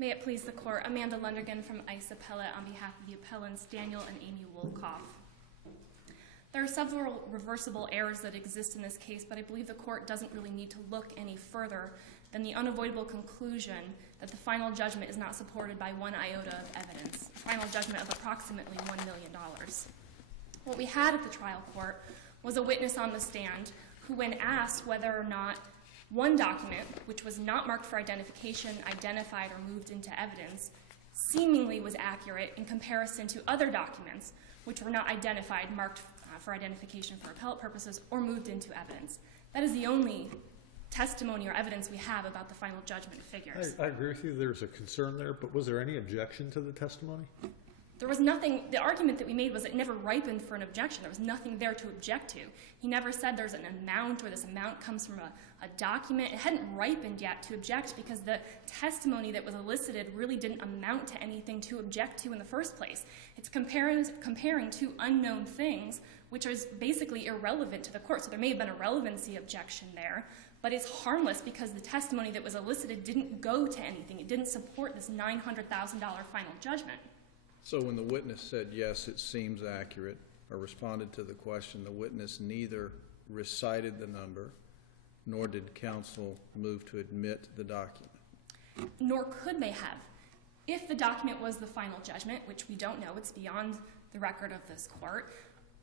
May it please the Court, Amanda Lundergan from ICE Appellate on behalf of the appellants Daniel and Amy Wolkoff. There are several reversible errors that exist in this case, but I believe the Court doesn't really need to look any further than the unavoidable conclusion that the final judgment is not supported by one iota of evidence, a final judgment of approximately $1 million. What we had at the trial court was a witness on the stand who, when asked whether or not one document, which was not marked for identification, identified, or moved into evidence, seemingly was accurate in comparison to other documents which were not identified, marked for identification for appellate purposes, or moved into evidence. That is the only testimony or evidence we have about the final judgment figures. I agree with you. There's a concern there, but was there any objection to the testimony? There was nothing. The argument that we made was it never ripened for an objection. There was nothing there to object to. He never said there's an amount or this amount comes from a document. It hadn't ripened yet to object because the testimony that was elicited really didn't amount to anything to object to in the first place. It's comparing two unknown things, which is basically irrelevant to the court. So there may have been a relevancy objection there, but it's harmless because the testimony that was elicited didn't go to anything. It didn't support this $900,000 final judgment. So when the witness said, yes, it seems accurate, or responded to the question, the witness neither recited the number, nor did counsel move to admit the document? Nor could they have. If the document was the final judgment, which we don't know, it's beyond the record of this court,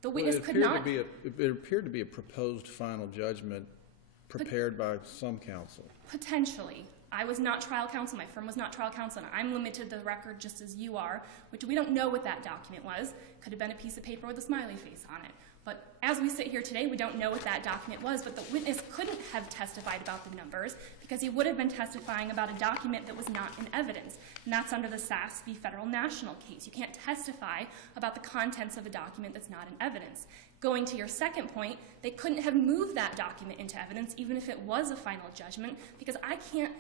the witness could not. It appeared to be a proposed final judgment prepared by some counsel. Potentially. I was not trial counsel, my firm was not trial counsel, and I'm limited to the record just as you are, which we don't know what that document was. Could have been a piece of paper with a smiley face on it. But as we sit here today, we don't know what that document was, but the witness couldn't have testified about the numbers because he would have been testifying about a document that was not in evidence. And that's under the SAS v. Federal National case. You can't testify about the contents of a document that's not in evidence. Going to your second point, they couldn't have moved that document into evidence even if it was a final judgment, because I can't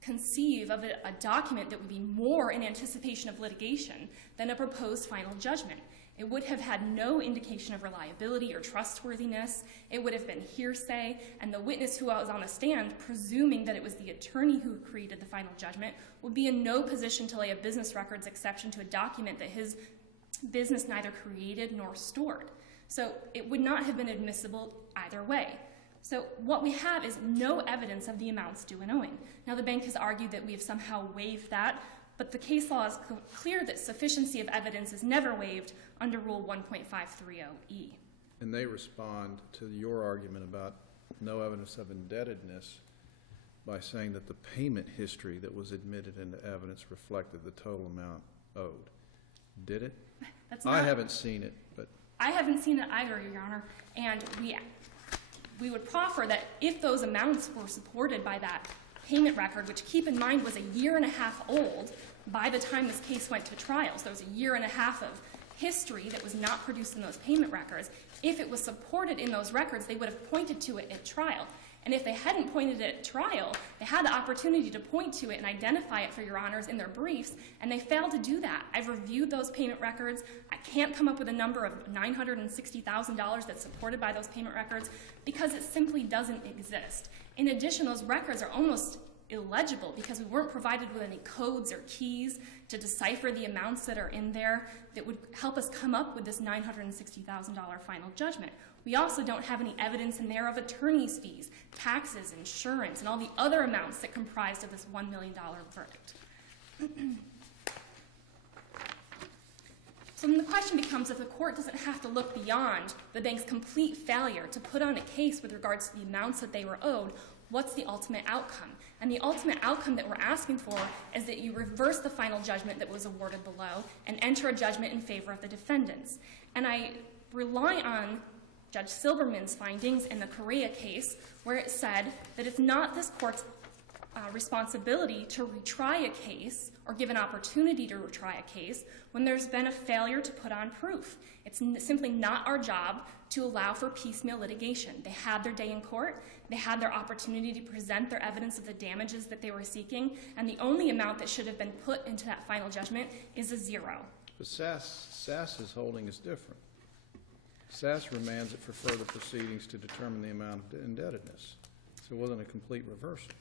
conceive of a document that would be more in anticipation of litigation than a proposed final judgment. It would have had no indication of reliability or trustworthiness. It would have been hearsay, and the witness who was on the stand, presuming that it was the attorney who created the final judgment, would be in no position to lay a business records exception to a document that his business neither created nor stored. So it would not have been admissible either way. So what we have is no evidence of the amounts due and owing. Now, the bank has argued that we have somehow waived that, but the case law is clear that sufficiency of evidence is never waived under Rule 1.530E. And they respond to your argument about no evidence of indebtedness by saying that the payment history that was admitted into evidence reflected the total amount owed. Did it? I haven't seen it, but I haven't seen it either, Your Honor, and we would proffer that if those amounts were supported by that payment record, which keep in mind was a year and a half old by the time this case went to trial, so there was a year and a half of history that was not produced in those payment records, if it was supported in those records, they would have pointed to it at trial. And if they hadn't pointed it at trial, they had the opportunity to point to it and identify it for Your Honors in their briefs, and they failed to do that. I've reviewed those payment records. I can't come up with a number of $960,000 that's supported by those payment records because it simply doesn't exist. In addition, those records are almost illegible because we weren't provided with any codes or keys to decipher the amounts that are in there that would help us come up with this $960,000 final judgment. We also don't have any evidence in there of attorney's fees, taxes, insurance, and all the other amounts that comprised of this $1 million verdict. So then the question becomes, if the court doesn't have to look beyond the bank's complete failure to put on a case with regards to the amounts that they were owed, what's the ultimate outcome? And the ultimate outcome that we're asking for is that you reverse the final judgment that was awarded below and enter a judgment in favor of the defendants. And I rely on Judge Silberman's findings in the Correa case, where it said that it's not this court's responsibility to retry a case or give an opportunity to retry a case when there's been a failure to put on proof. It's simply not our job to allow for piecemeal litigation. They had their day in court. They had their opportunity to present their evidence of the damages that they were seeking, and the only amount that should have been put into that final judgment is a zero. But SAS's holding is different. SAS remands it for further proceedings to determine the amount of indebtedness. So it wasn't a complete reversal.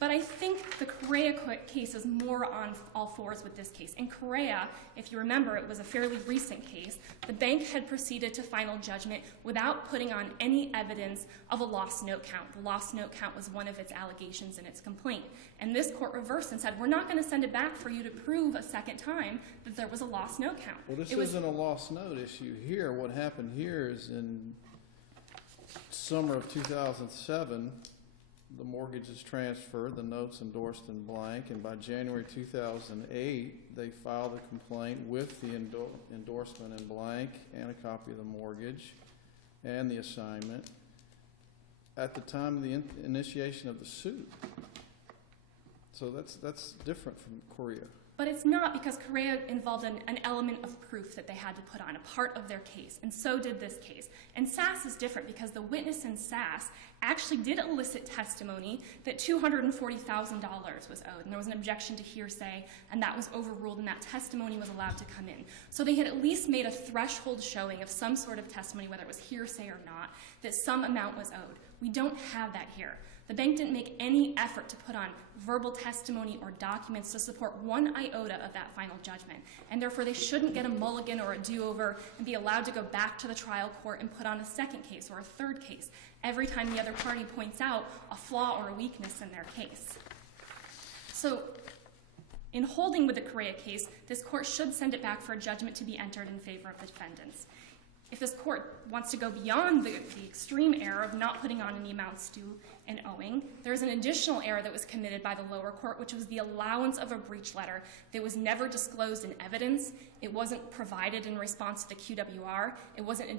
But I think the Correa case is more on all fours with this case. In Correa, if you remember, it was a fairly recent case. The bank had proceeded to final judgment without putting on any evidence of a lost note count. The lost note count was one of its allegations in its complaint. And this court reversed and said, we're not going to send it back for you to prove a second time that there was a lost note count. Well, this isn't a lost note issue here. What happened here is in summer of 2007, the mortgage is transferred, the note's endorsed in blank, and by January 2008, they filed a complaint with the endorsement in blank and a copy of the mortgage and the assignment at the time of the initiation of the suit. So that's different from Correa. But it's not, because Correa involved an element of proof that they had to put on, a part of their case, and so did this case. And Sass is different because the witness in Sass actually did elicit testimony that $240,000 was owed, and there was an objection to hearsay, and that was overruled, and that testimony was allowed to come in. So they had at least made a threshold showing of some sort of testimony, whether it was hearsay or not, that some amount was owed. We don't have that here. The bank didn't make any effort to put on verbal testimony or documents to support one iota of that final judgment, and therefore they shouldn't get a mulligan or a do-over and be allowed to go back to the trial court and put on a second case or a third case every time the other party points out a flaw or a weakness in their case. So in holding with the Correa case, this court should send it back for a judgment to be entered in favor of the defendants. If this court wants to go beyond the extreme error of not putting on any amounts due and owing, there's an additional error that was committed by the lower court, which was the allowance of a breach letter that was never disclosed in evidence. It wasn't provided in response to the QWR. It wasn't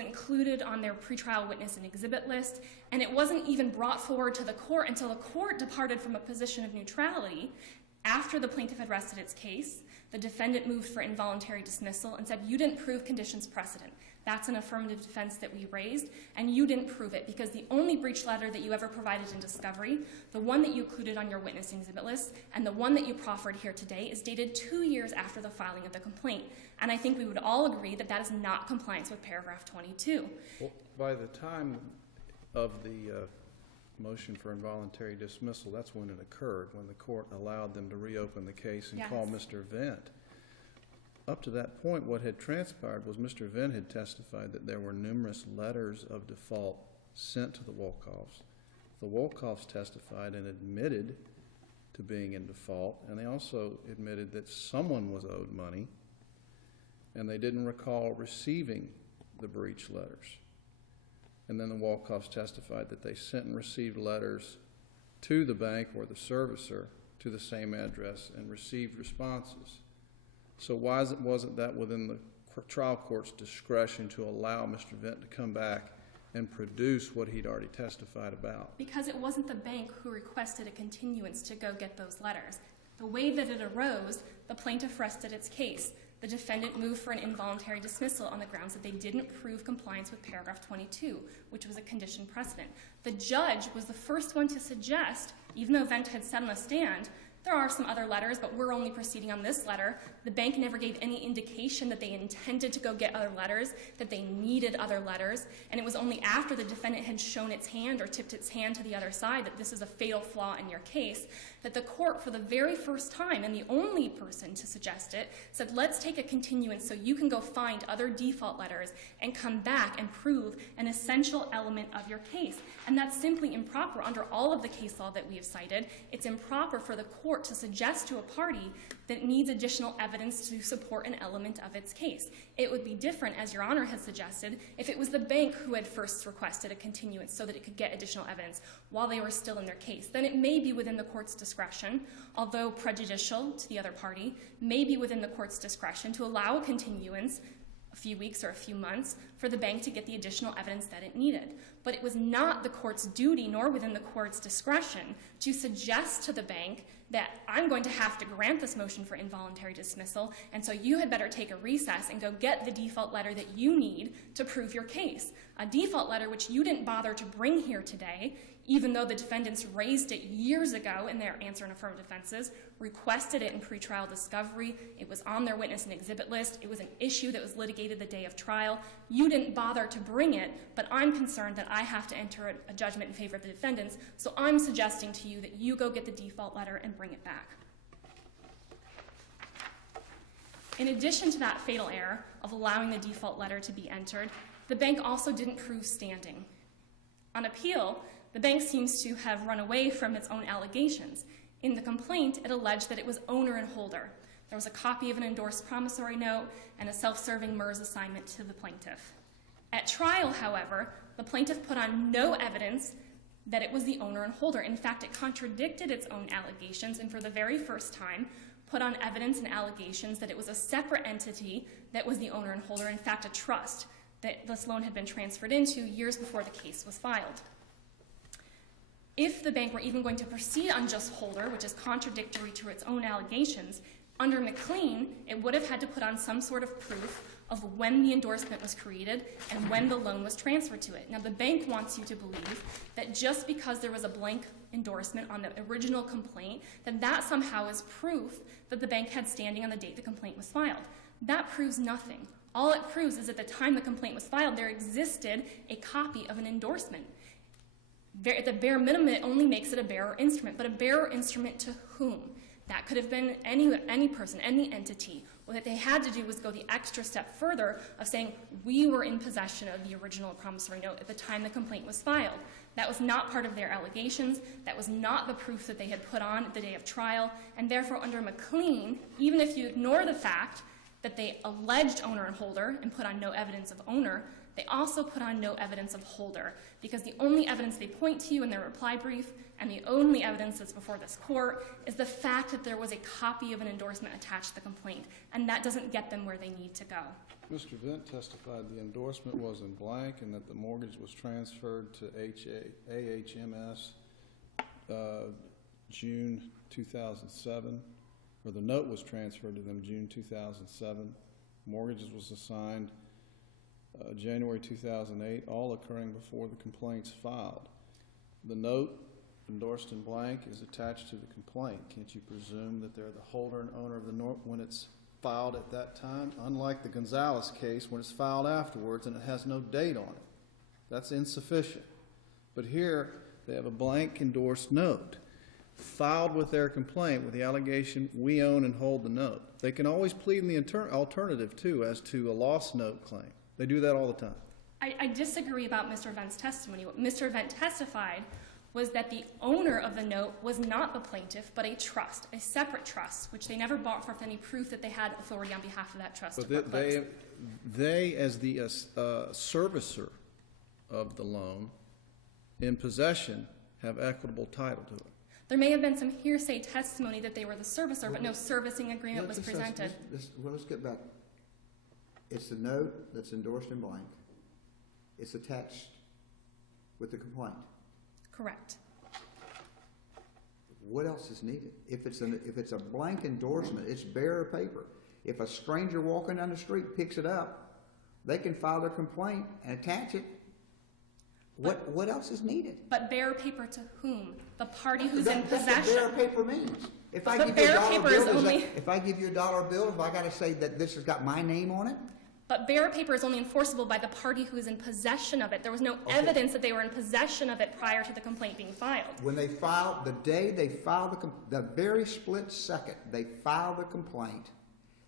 included on their pretrial witness and exhibit list, and it wasn't even brought forward to the court until the court departed from a position of neutrality after the plaintiff had rested its case. The defendant moved for involuntary dismissal and said, you didn't prove conditions precedent. That's an affirmative defense that we raised, and you didn't prove it because the only breach letter that you ever provided in discovery, the one that you included on your witness exhibit list, and the one that you proffered here today is dated 2 years after the filing of the complaint. And I think we would all agree that that is not compliance with paragraph 22. Well, by the time of the motion for involuntary dismissal, that's when it occurred, when the court allowed them to reopen the case and call Mr. Vent. Up to that point, what had transpired was Mr. Vent had testified that there were numerous letters of default sent to the Wolkoffs. The Wolkoffs testified and admitted to being in default, and they also admitted that someone was owed money, and they didn't recall receiving the breach letters. And then the Wolkoffs testified that they sent and received letters to the bank or the servicer to the same address and received responses. So why wasn't that within the trial court's discretion to allow Mr. Vent to come back and produce what he'd already testified about? Because it wasn't the bank who requested a continuance to go get those letters. The way that it arose, the plaintiff rested its case. The defendant moved for an involuntary dismissal on the grounds that they didn't prove compliance with paragraph 22, which was a condition precedent. The judge was the first one to suggest, even though Vent had said on the stand, there are some other letters, but we're only proceeding on this letter. The bank never gave any indication that they intended to go get other letters, that they needed other letters, and it was only after the defendant had shown its hand or tipped its hand to the other side that this is a fatal flaw in your case, that the court, for the very first time, and the only person to suggest it, said, let's take a continuance so you can go find other default letters and come back and prove an essential element of your case. And that's simply improper under all of the case law that we have cited. It's improper for the court to suggest to a party that it needs additional evidence to support an element of its case. It would be different, as Your Honor has suggested, if it was the bank who had first requested a continuance so that it could get additional evidence while they were still in their case. Then it may be within the court's discretion, although prejudicial to the other party, may be within the court's discretion to allow a continuance a few weeks or a few months for the bank to get the additional evidence that it needed. But it was not the court's duty, nor within the court's discretion, to suggest to the bank that I'm going to have to grant this motion for involuntary dismissal, and so you had better take a recess and go get the default letter that you need to prove your case. A default letter which you didn't bother to bring here today, even though the defendants raised it years ago in their answer and affirmative defenses, requested it in pretrial discovery, it was on their witness and exhibit list, it was an issue that was litigated the day of trial. You didn't bother to bring it, but I'm concerned that I have to enter a judgment in favor of the defendants, so I'm suggesting to you that you go get the default letter and bring it back. In addition to that fatal error of allowing the default letter to be entered, the bank also didn't prove standing. On appeal, the bank seems to have run away from its own allegations. In the complaint, it alleged that it was owner and holder. There was a copy of an endorsed promissory note and a self-serving MERS assignment to the plaintiff. At trial, however, the plaintiff put on no evidence that it was the owner and holder. In fact, it contradicted its own allegations and for the very first time put on evidence and allegations that it was a separate entity that was the owner and holder, in fact, a trust that this loan had been transferred into years before the case was filed. If the bank were even going to proceed on just holder, which is contradictory to its own allegations, under McLean, it would have had to put on some sort of proof of when the endorsement was created and when the loan was transferred to it. Now, the bank wants you to believe that just because there was a blank endorsement on the original complaint, that somehow is proof that the bank had standing on the date the complaint was filed. That proves nothing. All it proves is at the time the complaint was filed, there existed a copy of an endorsement. At the bare minimum, it only makes it a bearer instrument, but a bearer instrument to whom? That could have been any person, any entity. What they had to do was go the extra step further of saying, we were in possession of the original promissory note at the time the complaint was filed. That was not part of their allegations. That was not the proof that they had put on the day of trial. And therefore, under McLean, even if you ignore the fact that they alleged owner and holder and put on no evidence of owner, they also put on no evidence of holder, because the only evidence they point to in their reply brief and the only evidence that's before this court is the fact that there was a copy of an endorsement attached to the complaint, and that doesn't get them where they need to go. Mr. Vint testified the endorsement was in blank and that the mortgage was transferred to AHMS June 2007, or the note was transferred to them June 2007. Mortgages was assigned January 2008, all occurring before the complaints filed. The note, endorsed in blank, is attached to the complaint. Can't you presume that they're the holder and owner of the note when it's filed at that time? Unlike the Gonzalez case, when it's filed afterwards and it has no date on it. That's insufficient. But here, they have a blank endorsed note filed with their complaint with the allegation, we own and hold the note. They can always plead in the alternative, too, as to a lost note claim. They do that all the time. I disagree about Mr. Vent's testimony. What Mr. Vent testified was that the owner of the note was not the plaintiff, but a trust, a separate trust, which they never brought forth any proof that they had authority on behalf of that trust. But they, as the servicer of the loan, in possession, have equitable title to it. There may have been some hearsay testimony that they were the servicer, but no servicing agreement was presented. Let's get back. It's the note that's endorsed in blank. It's attached with the complaint. Correct. What else is needed? If it's a blank endorsement, it's bare paper. If a stranger walking down the street picks it up, they can file their complaint and attach it. What else is needed? But bare paper to whom? The party who's in possession. That's what bare paper means. If I give you a dollar bill, have I got to say that this has got my name on it? But bare paper is only enforceable by the party who is in possession of it. There was no evidence that they were in possession of it prior to the complaint being filed. When they filed, the day they filed the very split second they filed the complaint,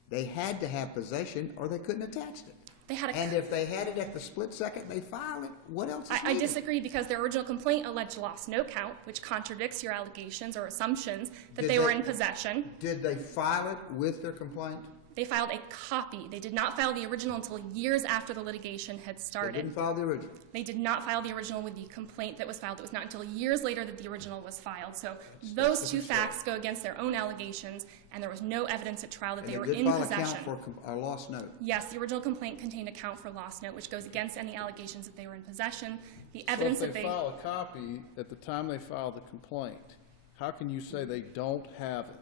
they had to have possession or they couldn't attach it. And if they had it at the split second they filed it, what else is needed? I disagree, because their original complaint alleged lost note count, which contradicts your allegations or assumptions that they were in possession. Did they file it with their complaint? They filed a copy. They did not file the original until years after the litigation had started. They didn't file the original? They did not file the original with the complaint that was filed. It was not until years later that the original was filed. So those two facts go against their own allegations, and there was no evidence at trial that they were in possession. They did file a count for a lost note? Yes, the original complaint contained a count for lost note, which goes against any allegations that they were in possession. The evidence that they file a copy at the time they filed the complaint, how can you say they don't have it?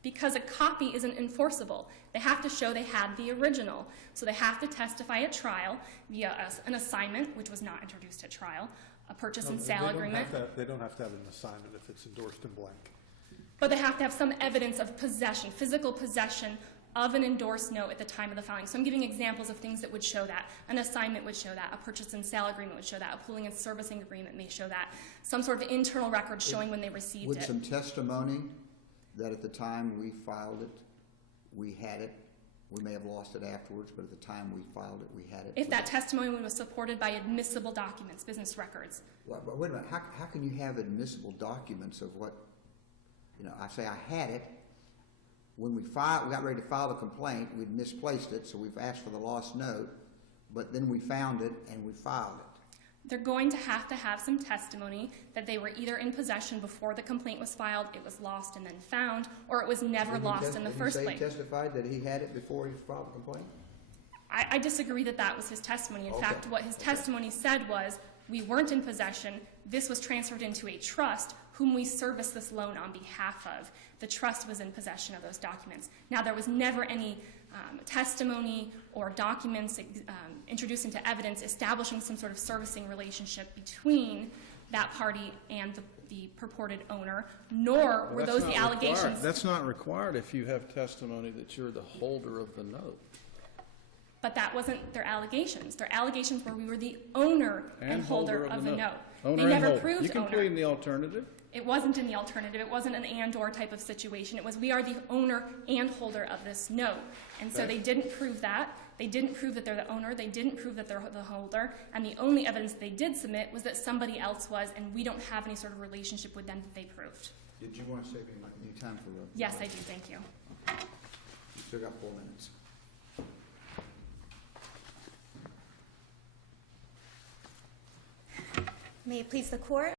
Because a copy isn't enforceable. They have to show they had the original. So they have to testify at trial via an assignment, which was not introduced at trial, a purchase and sale agreement. They don't have to have an assignment if it's endorsed in blank. But they have to have some evidence of possession, physical possession of an endorsed note at the time of the filing. So I'm giving examples of things that would show that. An assignment would show that. A purchase and sale agreement would show that. A pooling and servicing agreement may show that. Some sort of internal record showing when they received Would it. some testimony that at the time we filed it, we had it, we may have lost it afterwards, but at the time we filed it, we had it. If that testimony was supported by admissible documents, business records. Well, but wait a minute, how can you have admissible documents of what, I say I had it, when we got ready to file the complaint, we'd misplaced it, so we've asked for the lost note, but then we found it and we filed it. They're going to have some testimony that they were either in possession before the complaint was filed, it was lost and then found, or it was never lost in the first place. Did he testified that he had it before he filed the complaint? I disagree that that was his testimony. In Okay. fact, what his testimony said was, we weren't in possession, this was transferred into a trust, whom we serviced this loan on behalf of. The trust was in possession of those documents. Now, there was never any testimony or documents introduced into evidence establishing some sort of servicing relationship between that party and the purported owner, nor were those the allegations. That's not required if you have testimony that you're the holder of the note. But that wasn't their allegations. Their allegations were we were the owner and holder of the note. They never proved You can owner. plead in the alternative. It wasn't in the alternative. It wasn't an and/or type of situation. It was we are the owner and holder of this note. And so they didn't prove that. They didn't prove that they're the owner. They didn't prove that they're the holder. And the only evidence they did submit was that somebody else was, and we don't have any sort of relationship with them that they proved. Did you want to save any time for the? Yes, I do. Thank you. You still got 4 minutes. May it please the court.